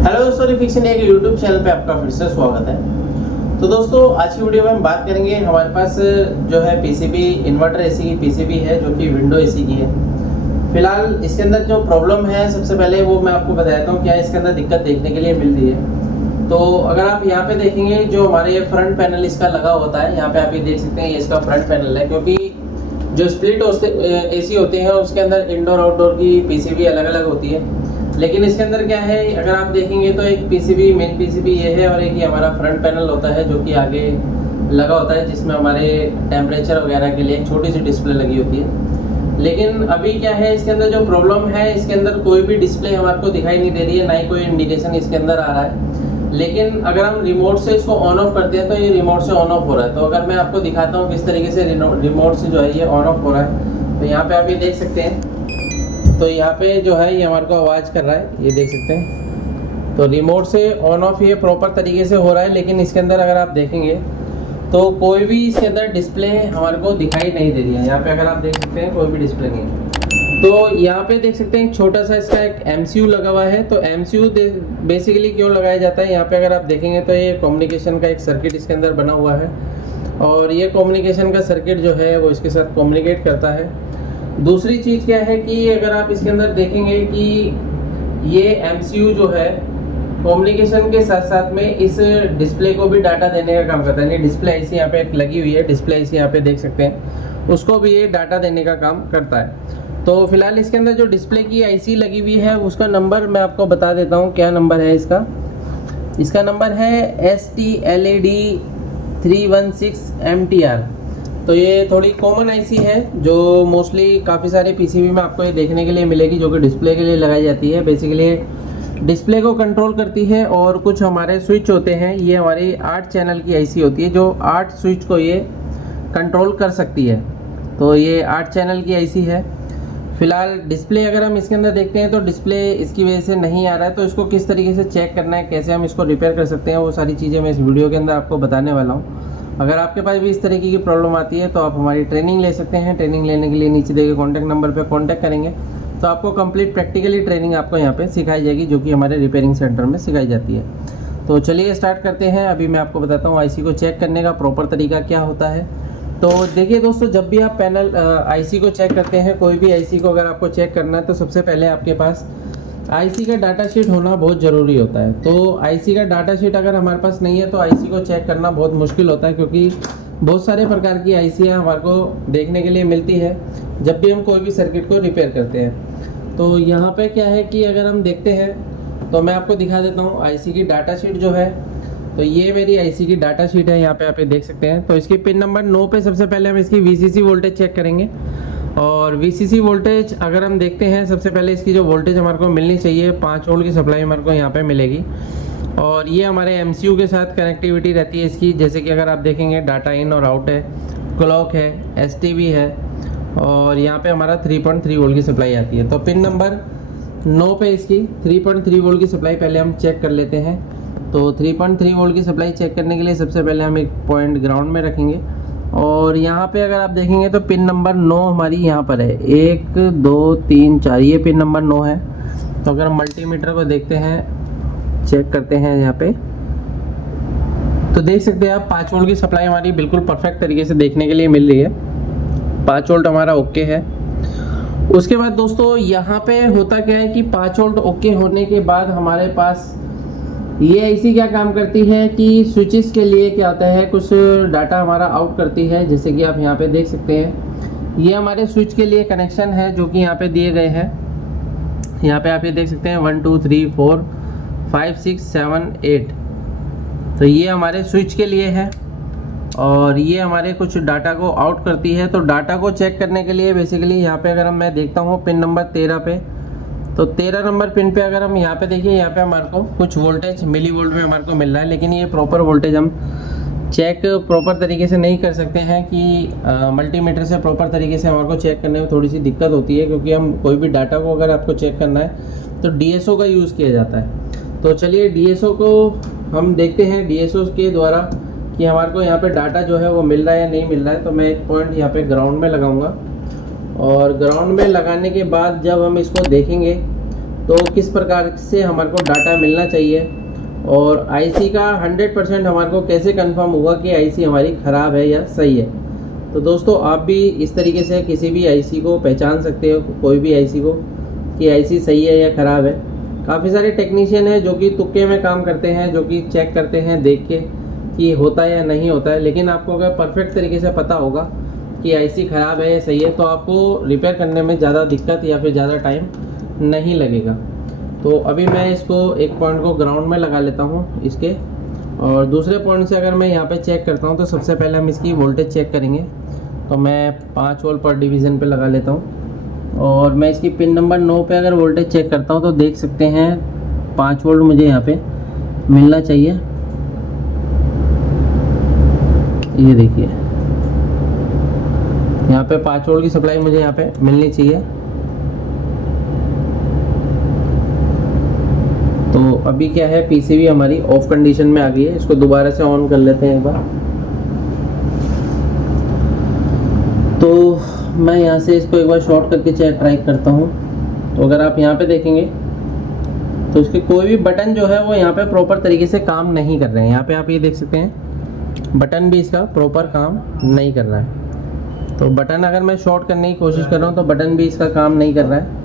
Hello दोस्तों, रिफिक्शन एक YouTube channel पे आपका फिर से स्वागत है। तो दोस्तों, आज की वीडियो में हम बात करेंगे, हमारे पास जो है पीसीबी इन्वर्टर एसी की पीसीबी है जो कि विंडो एसी की है। फिलहाल इसके अंदर जो प्रॉब्लम है, सबसे पहले वो मैं आपको बताता हूँ क्या इसके अंदर दिक्कत देखने के लिए मिल रही है। तो अगर आप यहाँ पे देखेंगे, जो हमारे फ्रंट पैनल इसका लगा होता है, यहाँ पे आप ये देख सकते हैं, ये इसका फ्रंट पैनल है। क्योंकि जो स्प्लिट एसी होते हैं उसके अंदर इंडोर आउटडोर की पीसीबी अलग अलग होती है। लेकिन इसके अंदर क्या है, अगर आप देखेंगे तो एक पीसीबी मेन पीसीबी ये है और एक ये हमारा फ्रंट पैनल होता है जो कि आगे लगा होता है, जिसमें हमारे टेम्परेचर वगैरह के लिए एक छोटी सी डिस्प्ले लगी होती है। लेकिन अभी क्या है, इसके अंदर जो प्रॉब्लम है, इसके अंदर कोई भी डिस्प्ले हमारे को दिखाई नहीं दे रही है, ना ही कोई इंडिकेशन इसके अंदर आ रहा है। लेकिन अगर हम रिमोट से इसको ऑन ऑफ करते हैं तो ये रिमोट से ऑन ऑफ हो रहा है। तो अगर मैं आपको दिखाता हूँ किस तरीके से रिमोट से जो है ये ऑन ऑफ हो रहा है, तो यहाँ पे आप ये देख सकते हैं। तो यहाँ पे जो है ये हमारे को आवाज़ कर रहा है, ये देख सकते हैं। तो रिमोट से ऑन ऑफ ये प्रॉपर तरीके से हो रहा है। लेकिन इसके अंदर अगर आप देखेंगे तो कोई भी इसके अंदर डिस्प्ले हमारे को दिखाई नहीं दे रही है। यहाँ पे अगर आप देख सकते हैं कोई भी डिस्प्ले नहीं है। तो यहाँ पे देख सकते हैं छोटा सा इसका एक MCU लगा हुआ है। तो MCU बेसिकली क्यों लगाया जाता है, यहाँ पे अगर आप देखेंगे तो ये कम्युनिकेशन का एक सर्किट इसके अंदर बना हुआ है। और ये कम्युनिकेशन का सर्किट जो है वो इसके साथ कम्युनिकेट करता है। दूसरी चीज़ क्या है कि अगर आप इसके अंदर देखेंगे कि ये MCU जो है कम्युनिकेशन के साथ साथ में इस डिस्प्ले को भी डाटा देने का काम करता है। डिस्प्ले आईसी यहाँ पे लगी हुई है, डिस्प्ले आईसी यहाँ पे देख सकते हैं, उसको भी ये डाटा देने का काम करता है। तो फिलहाल इसके अंदर जो डिस्प्ले की आईसी लगी हुई है उसका नंबर मैं आपको बता देता हूँ। क्या नंबर है इसका नंबर है STLAD 316 MTR। तो ये थोड़ी कॉमन आईसी है जो मोस्टली काफ़ी सारे पीसीबी में आपको ये देखने के लिए मिलेगी, जो कि डिस्प्ले के लिए लगाई जाती है। बेसिकली डिस्प्ले को कंट्रोल करती है और कुछ हमारे स्विच होते हैं। ये हमारी 8 चैनल की आईसी होती है जो 8 स्विच को ये कंट्रोल कर सकती है। तो ये 8 चैनल की आईसी है। फिलहाल डिस्प्ले अगर हम इसके अंदर देखते हैं तो डिस्प्ले इसकी वजह से नहीं आ रहा है। तो इसको किस तरीके से चेक करना है, कैसे हम इसको रिपेयर कर सकते हैं, वो सारी चीज़ें मैं इस वीडियो के अंदर आपको बताने वाला हूँ। अगर आपके पास भी इस तरीके की प्रॉब्लम आती है तो आप हमारी ट्रेनिंग ले सकते हैं। ट्रेनिंग लेने के लिए नीचे दिए गए कॉन्टैक्ट नंबर पर कॉन्टैक्ट करेंगे तो आपको कंप्लीट प्रैक्टिकली ट्रेनिंग आपको यहाँ पे सिखाई जाएगी, जो कि हमारे रिपेयरिंग सेंटर में सिखाई जाती है। तो चलिए स्टार्ट करते हैं। अभी मैं आपको बताता हूँ आईसी को चेक करने का प्रॉपर तरीका क्या होता है। तो देखिए दोस्तों, जब भी आप पैनल आईसी को चेक करते हैं, कोई भी आईसी को अगर आपको चेक करना है तो सबसे पहले आपके पास आईसी का डाटा शीट होना बहुत ज़रूरी होता है। तो आईसी का डाटा शीट अगर हमारे पास नहीं है तो आईसी को चेक करना बहुत मुश्किल होता है, क्योंकि बहुत सारे प्रकार की आईसियाँ हमारे को देखने के लिए मिलती है जब भी हम कोई भी सर्किट को रिपेयर करते हैं। तो यहाँ पे क्या है कि अगर हम देखते हैं तो मैं आपको दिखा देता हूँ आईसी की डाटा शीट जो है। तो ये मेरी आईसी की डाटा शीट है, यहाँ पे आप ये देख सकते हैं। तो इसकी पिन नंबर 9 पे सबसे पहले हम इसकी VCC वोल्टेज चेक करेंगे। और VCC वोल्टेज अगर हम देखते हैं, सबसे पहले इसकी जो वोल्टेज हमारे को मिलनी चाहिए 5 वोल्ट की सप्लाई हमारे को यहाँ पे मिलेगी। और ये हमारे MCU के साथ कनेक्टिविटी रहती है इसकी। जैसे कि अगर आप देखेंगे डाटा इन और आउट है, क्लॉक है, STB है, और यहाँ पे हमारा 3.3 वोल्ट की सप्लाई आती है। तो पिन नंबर 9 पे इसकी 3.3 वोल्ट की सप्लाई पहले हम चेक कर लेते हैं। तो 3.3 वोल्ट की सप्लाई चेक करने के लिए सबसे पहले हम एक पॉइंट ग्राउंड में रखेंगे। और यहाँ पे अगर आप देखेंगे तो पिन नंबर 9 हमारी यहाँ पर है, 1 2 3 4, ये पिन नंबर 9 है। तो अगर हम मल्टीमीटर को देखते हैं, चेक करते हैं यहाँ पे, तो देख सकते हैं आप 5 वोल्ट की सप्लाई हमारी बिल्कुल परफेक्ट तरीके से देखने के लिए मिल रही है। 5 वोल्ट हमारा ओके है। उसके बाद दोस्तों यहाँ पे होता क्या है कि 5 वोल्ट ओके होने के बाद हमारे पास ये आईसी क्या काम करती है कि स्विचेस के लिए क्या होता है, कुछ डाटा हमारा आउट करती है। जैसे कि आप यहाँ पे देख सकते हैं, ये हमारे स्विच के लिए कनेक्शन है जो कि यहाँ पे दिए गए हैं। यहाँ पे आप ये देख सकते हैं 1 2 3 4 5 6 7 8। तो ये हमारे स्विच के लिए है और ये हमारे कुछ डाटा को आउट करती है। तो डाटा को चेक करने के लिए बेसिकली यहाँ पे अगर मैं देखता हूँ पिन नंबर 13 पे, तो 13 नंबर पिन पे अगर हम यहाँ पे देखिए, यहाँ पे हमारे को कुछ वोल्टेज मिली वोल्ट में हमारे को मिल रहा है। लेकिन ये प्रॉपर वोल्टेज हम चेक प्रॉपर तरीके से नहीं कर सकते हैं कि मल्टीमीटर से प्रॉपर तरीके से हमारे को चेक करने में थोड़ी सी दिक्कत होती है, क्योंकि हम कोई भी डाटा को अगर आपको चेक करना है तो DSO का यूज़ किया जाता है। तो चलिए DSO को हम देखते हैं, DSO के द्वारा कि हमारे को यहाँ पे डाटा जो है वो मिल रहा है या नहीं मिल रहा है। तो मैं एक पॉइंट यहाँ पे ग्राउंड में लगाऊंगा और ग्राउंड में लगाने के बाद जब हम इसको देखेंगे तो किस प्रकार से हमारे को डाटा मिलना चाहिए, और आईसी का 100% हमारे को कैसे कंफर्म होगा कि आईसी हमारी ख़राब है या सही है। तो दोस्तों आप भी इस तरीके से किसी भी आईसी को पहचान सकते हो, कोई भी आईसी को, कि आईसी सही है या ख़राब है। काफ़ी सारे टेक्नीशियन हैं जो कि तुक्के में काम करते हैं, जो कि चेक करते हैं देख के कि होता है या नहीं होता है। लेकिन आपको अगर परफेक्ट तरीके से पता होगा कि आईसी ख़राब है या सही है, तो आपको रिपेयर करने में ज़्यादा दिक्कत या फिर ज़्यादा टाइम नहीं लगेगा। तो अभी मैं इसको एक पॉइंट को ग्राउंड में लगा लेता हूँ इसके, और दूसरे पॉइंट से अगर मैं यहाँ पे चेक करता हूँ तो सबसे पहले हम इसकी वोल्टेज चेक करेंगे। तो मैं 5 वोल्ट पर डिवीज़न पे लगा लेता हूँ, और मैं इसकी पिन नंबर 9 पे अगर वोल्टेज चेक करता हूँ तो देख सकते हैं 5 वोल्ट मुझे यहाँ पे मिलना चाहिए। ये देखिए यहाँ पे 5 वोल्ट की सप्लाई मुझे यहाँ पे मिलनी चाहिए। तो अभी क्या है, पीसीबी हमारी ऑफ कंडीशन में आ गई है। इसको दोबारा से ऑन कर लेते हैं एक बार। तो मैं यहाँ से इसको एक बार शॉर्ट करके चेक ट्राई करता हूँ। तो अगर आप यहाँ पे देखेंगे तो इसके कोई भी बटन जो है वो यहाँ पे प्रॉपर तरीके से काम नहीं कर रहे हैं। यहाँ पे आप ये देख सकते हैं बटन भी इसका प्रॉपर काम नहीं कर रहा है। तो बटन अगर मैं शॉर्ट करने की कोशिश कर रहा हूँ तो बटन भी इसका काम नहीं कर रहा है।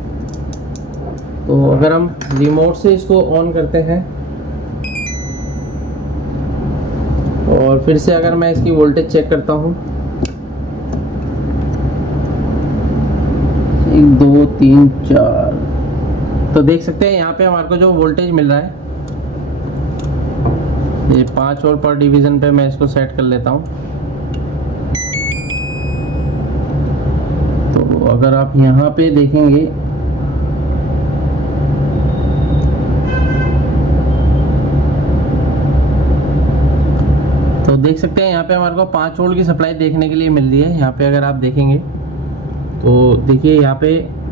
तो अगर हम रिमोट से इसको ऑन करते हैं और फिर से अगर मैं इसकी वोल्टेज चेक करता हूँ, 1 2 3 4, तो देख सकते हैं यहाँ पे हमारे को जो वोल्टेज मिल रहा है, ये 5 वोल्ट पर डिवीज़न पे मैं इसको सेट कर लेता हूँ। तो अगर आप यहाँ पे देखेंगे तो देख सकते हैं यहाँ पे हमारे को 5 वोल्ट की सप्लाई देखने के लिए मिल रही है। यहाँ पे अगर आप देखेंगे तो देखिए यहाँ पे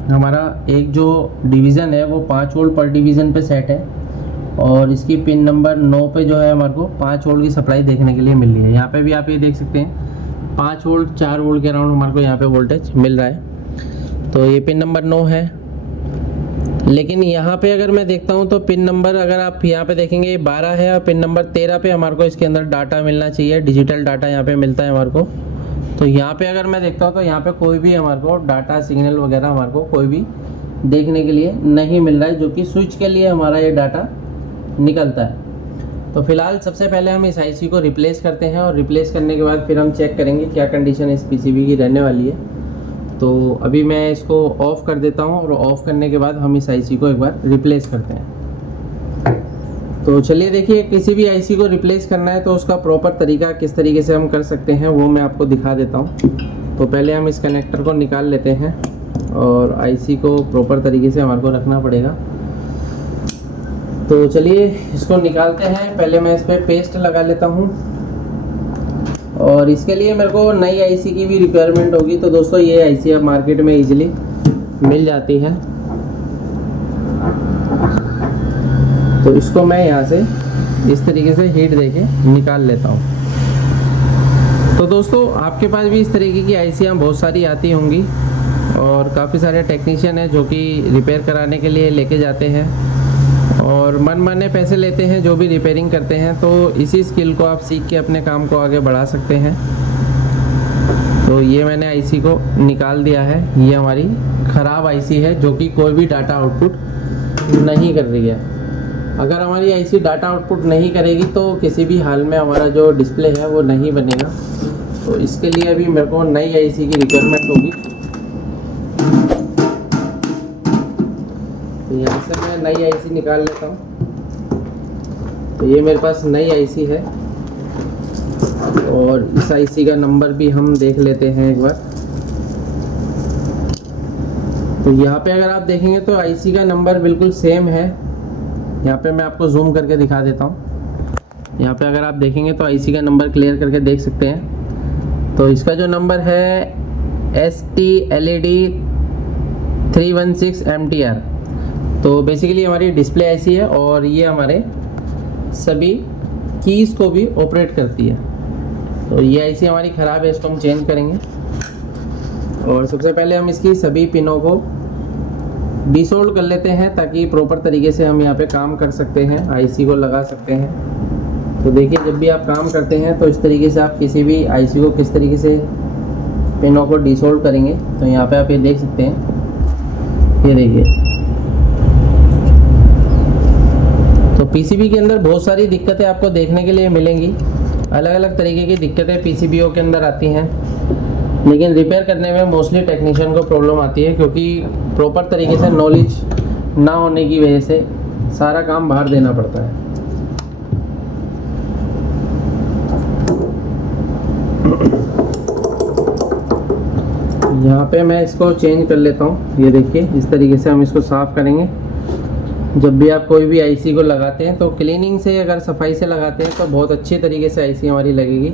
हमारा एक जो डिवीज़न है वो 5 वोल्ट पर डिवीज़न पे सेट है, और इसकी पिन नंबर 9 पे जो है हमारे को 5 वोल्ट की सप्लाई देखने के लिए मिल रही है। यहाँ पे भी आप ये देख सकते हैं 5 वोल्ट 4 वोल्ट के अराउंड हमारे को यहाँ पे वोल्टेज मिल रहा है। तो ये पिन नंबर 9 है। लेकिन यहाँ पे अगर मैं देखता हूँ तो पिन नंबर अगर आप यहाँ पे देखेंगे ये 12 है, और पिन नंबर 13 पे हमारे को इसके अंदर डाटा मिलना चाहिए, डिजिटल डाटा यहाँ पे मिलता है हमारे को। तो यहाँ पे अगर मैं देखता हूँ तो यहाँ पे कोई भी हमारे को डाटा सिग्नल वगैरह हमारे को कोई भी देखने के लिए नहीं मिल रहा है, जो कि स्विच के लिए हमारा ये डाटा निकलता है। तो फिलहाल सबसे पहले हम इस आईसी को रिप्लेस करते हैं, और रिप्लेस करने के बाद फिर हम चेक करेंगे क्या कंडीशन इस पीसीबी की रहने वाली है। तो अभी मैं इसको ऑफ़ कर देता हूँ, और ऑफ़ करने के बाद हम इस आईसी को एक बार रिप्लेस करते हैं। तो चलिए देखिए, किसी भी आईसी को रिप्लेस करना है तो उसका प्रॉपर तरीका किस तरीके से हम कर सकते हैं वो मैं आपको दिखा देता हूँ। तो पहले हम इस कनेक्टर को निकाल लेते हैं, और आईसी को प्रॉपर तरीके से हमारे को रखना पड़ेगा। तो चलिए इसको निकालते हैं। पहले मैं इस पर पेस्ट लगा लेता हूँ, और इसके लिए मेरे को नई आईसी की भी रिक्वायरमेंट होगी। तो दोस्तों ये आईसी अब मार्केट में इजीली मिल जाती है। तो इसको मैं यहाँ से इस तरीके से हीट देके निकाल लेता हूँ। तो दोस्तों आपके पास भी इस तरीके की आईसियाँ बहुत सारी आती होंगी, और काफ़ी सारे टेक्नीशियन हैं जो कि रिपेयर कराने के लिए लेके जाते हैं, और मनमाने पैसे लेते हैं जो भी रिपेयरिंग करते हैं। तो इसी स्किल को आप सीख के अपने काम को आगे बढ़ा सकते हैं। तो ये मैंने आईसी को निकाल दिया है। ये हमारी ख़राब आईसी है जो कि कोई भी डाटा आउटपुट नहीं कर रही है। अगर हमारी आईसी डाटा आउटपुट नहीं करेगी तो किसी भी हाल में हमारा जो डिस्प्ले है वो नहीं बनेगा। तो इसके लिए अभी मेरे को नई आईसी की रिक्वायरमेंट होगी। तो यहाँ से मैं नई आईसी निकाल लेता हूँ। तो ये मेरे पास नई आईसी है, और इस आईसी का नंबर भी हम देख लेते हैं एक बार। तो यहाँ पे अगर आप देखेंगे तो आईसी का नंबर बिल्कुल सेम है। यहाँ पे मैं आपको जूम करके दिखा देता हूँ। यहाँ पे अगर आप देखेंगे तो आईसी का नंबर क्लियर करके देख सकते हैं। तो इसका जो नंबर है ST-LED 316 MTR। तो बेसिकली हमारी डिस्प्ले आईसी है, और ये हमारे सभी कीज़ को भी ऑपरेट करती है। तो ये आईसी हमारी ख़राब है, इसको हम चेंज करेंगे। और सबसे पहले हम इसकी सभी पिनों को डिसोल्ड कर लेते हैं ताकि प्रॉपर तरीके से हम यहाँ पे काम कर सकते हैं, आईसी को लगा सकते हैं। तो देखिए जब भी आप काम करते हैं तो इस तरीके से आप किसी भी आईसी को किस तरीके से पिनों को डिसोल्ड करेंगे। तो यहाँ पे आप ये देख सकते हैं, ये देखिए। तो पीसीबी के अंदर बहुत सारी दिक्कतें आपको देखने के लिए मिलेंगी, अलग अलग तरीके की दिक्कतें पीसीबीओ के अंदर आती हैं, लेकिन रिपेयर करने में मोस्टली टेक्नीशियन को प्रॉब्लम आती है, क्योंकि प्रॉपर तरीके से नॉलेज ना होने की वजह से सारा काम बाहर देना पड़ता है। यहाँ पे मैं इसको चेंज कर लेता हूँ। ये देखिए इस तरीके से हम इसको साफ़ करेंगे। जब भी आप कोई भी आईसी को लगाते हैं तो क्लीनिंग से, अगर सफाई से लगाते हैं तो बहुत अच्छी तरीके से आईसी हमारी लगेगी।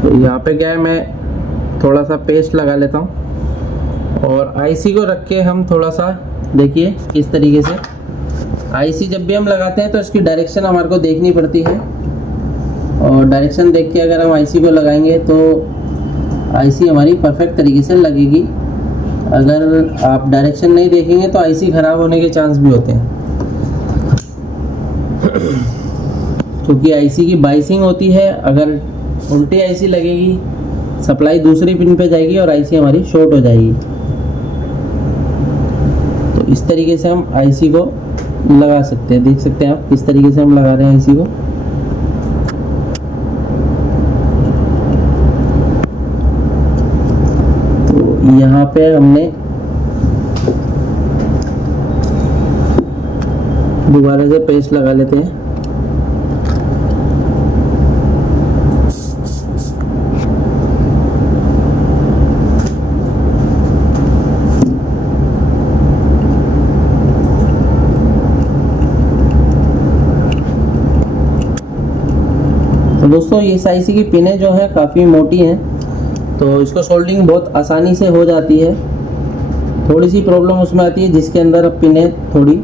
तो यहाँ पे क्या है, मैं थोड़ा सा पेस्ट लगा लेता हूँ और आईसी को रख के हम थोड़ा सा देखिए इस तरीके से। आईसी जब भी हम लगाते हैं तो इसकी डायरेक्शन हमारे को देखनी पड़ती है, और डायरेक्शन देख के अगर हम आईसी को लगाएंगे तो आईसी हमारी परफेक्ट तरीके से लगेगी। अगर आप डायरेक्शन नहीं देखेंगे तो आईसी ख़राब होने के चांस भी होते हैं, क्योंकि आईसी की बाइसिंग होती है। अगर उल्टी आईसी लगेगी, सप्लाई दूसरी पिन पे जाएगी और आईसी हमारी शॉर्ट हो जाएगी। तो इस तरीके से हम आईसी को लगा सकते हैं। देख सकते हैं आप किस तरीके से हम लगा रहे हैं आईसी को। तो यहाँ पे हमने दोबारा से पेस्ट लगा लेते हैं। तो दोस्तों इस आईसी की पिनें जो हैं काफ़ी मोटी हैं, तो इसको सोल्डिंग बहुत आसानी से हो जाती है। थोड़ी सी प्रॉब्लम उसमें आती है जिसके अंदर पिनें थोड़ी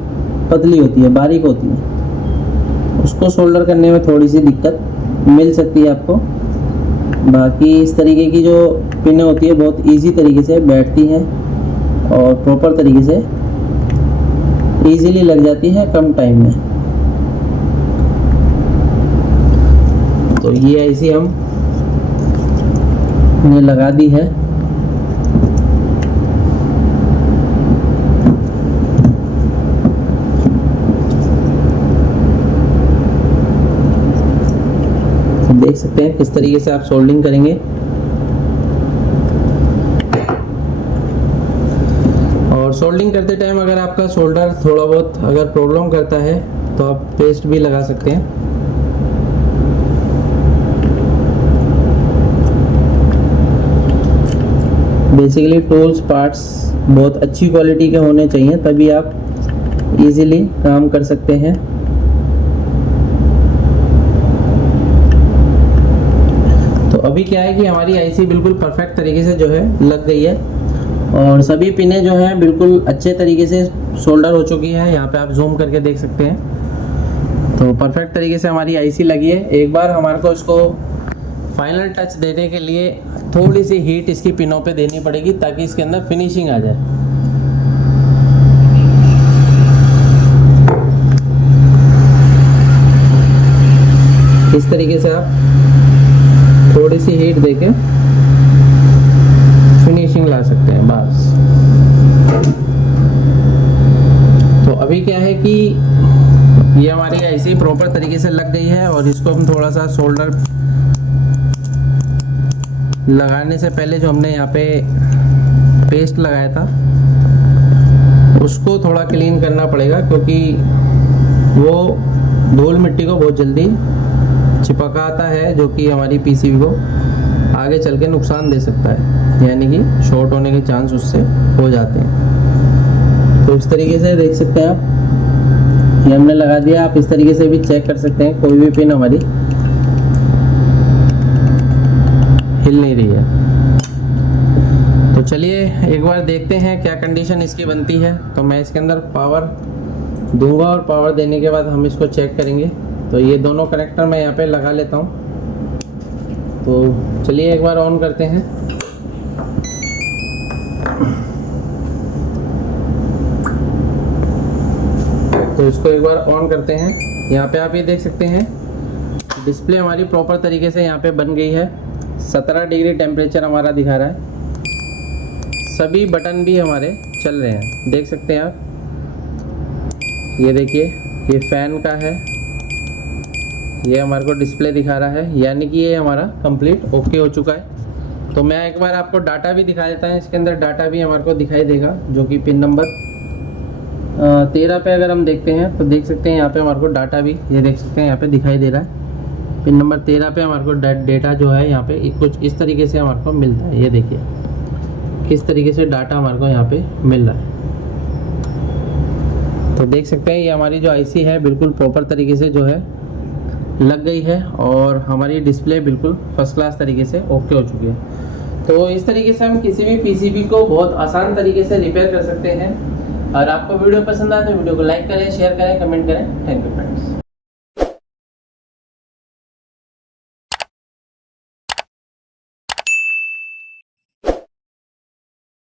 पतली होती है, बारीक होती है, उसको सोल्डर करने में थोड़ी सी दिक्कत मिल सकती है आपको। बाकी इस तरीके की जो पिनें होती है बहुत इजी तरीके से बैठती हैं और प्रॉपर तरीके से इजीली लग जाती है कम टाइम में। तो ये आईसी हमने लगा दी है। देख सकते हैं किस तरीके से आप सोल्डिंग करेंगे। और सोल्डिंग करते टाइम अगर आपका सोल्डर थोड़ा बहुत अगर प्रॉब्लम करता है तो आप पेस्ट भी लगा सकते हैं। बेसिकली टूल्स पार्ट्स बहुत अच्छी क्वालिटी के होने चाहिए, तभी आप इजीली काम कर सकते हैं। तो अभी क्या है कि हमारी आईसी बिल्कुल परफेक्ट तरीके से जो है लग गई है, और सभी पिनें जो हैं बिल्कुल अच्छे तरीके से सोल्डर हो चुकी है। यहाँ पे आप जूम करके देख सकते हैं। तो परफेक्ट तरीके से हमारी आईसी लगी है। एक बार हमारे को इसको फाइनल टच देने के लिए थोड़ी सी हीट इसकी पिनों पे देनी पड़ेगी ताकि इसके अंदर फिनिशिंग आ जाए। इस तरीके से आप थोड़ी सी हीट देके फिनिशिंग ला सकते हैं बस। तो अभी क्या है कि ये हमारी आईसी प्रॉपर तरीके से लग गई है, और इसको हम थोड़ा सा सोल्डर लगाने से पहले जो हमने यहाँ पे पेस्ट लगाया था उसको थोड़ा क्लीन करना पड़ेगा, क्योंकि वो धूल मिट्टी को बहुत जल्दी चिपकाता है, जो कि हमारी पीसीबी को आगे चल के नुकसान दे सकता है, यानी कि शॉर्ट होने के चांस उससे हो जाते हैं। तो इस तरीके से देख सकते हैं आप, ये हमने लगा दिया। आप इस तरीके से भी चेक कर सकते हैं, कोई भी पिन हमारी हिल नहीं रही है। तो चलिए एक बार देखते हैं क्या कंडीशन इसकी बनती है। तो मैं इसके अंदर पावर दूंगा और पावर देने के बाद हम इसको चेक करेंगे। तो ये दोनों कनेक्टर मैं यहाँ पे लगा लेता हूँ। तो चलिए एक बार ऑन करते हैं। तो इसको एक बार ऑन करते हैं। यहाँ पे आप ये देख सकते हैं डिस्प्ले हमारी प्रॉपर तरीके से यहाँ पे बन गई है। 17 डिग्री टेम्परेचर हमारा दिखा रहा है। सभी बटन भी हमारे चल रहे हैं, देख सकते हैं आप। ये देखिए, ये फैन का है, ये हमारे को डिस्प्ले दिखा रहा है, यानी कि ये हमारा कंप्लीट ओके हो चुका है। तो मैं एक बार आपको डाटा भी दिखा देता हूँ। इसके अंदर डाटा भी हमारे को दिखाई देगा, जो कि पिन नंबर 13 पे अगर हम देखते हैं तो देख सकते हैं यहाँ पे हमारे को डाटा भी, ये देख सकते हैं यहाँ पे दिखाई दे रहा है। पिन नंबर 13 पे हमारे को डेटा जो है यहाँ पे कुछ इस तरीके से हमारे को मिलता है। ये देखिए किस तरीके से डाटा हमारे को यहाँ पे मिल रहा है। तो देख सकते हैं ये हमारी जो आईसी है बिल्कुल प्रॉपर तरीके से जो है लग गई है, और हमारी डिस्प्ले बिल्कुल फर्स्ट क्लास तरीके से ओके हो चुकी है। तो इस तरीके से हम किसी भी पीसीबी को बहुत आसान तरीके से रिपेयर कर सकते हैं। और आपको वीडियो पसंद आए तो वीडियो को लाइक करें, शेयर करें, कमेंट करें। Thank you friends.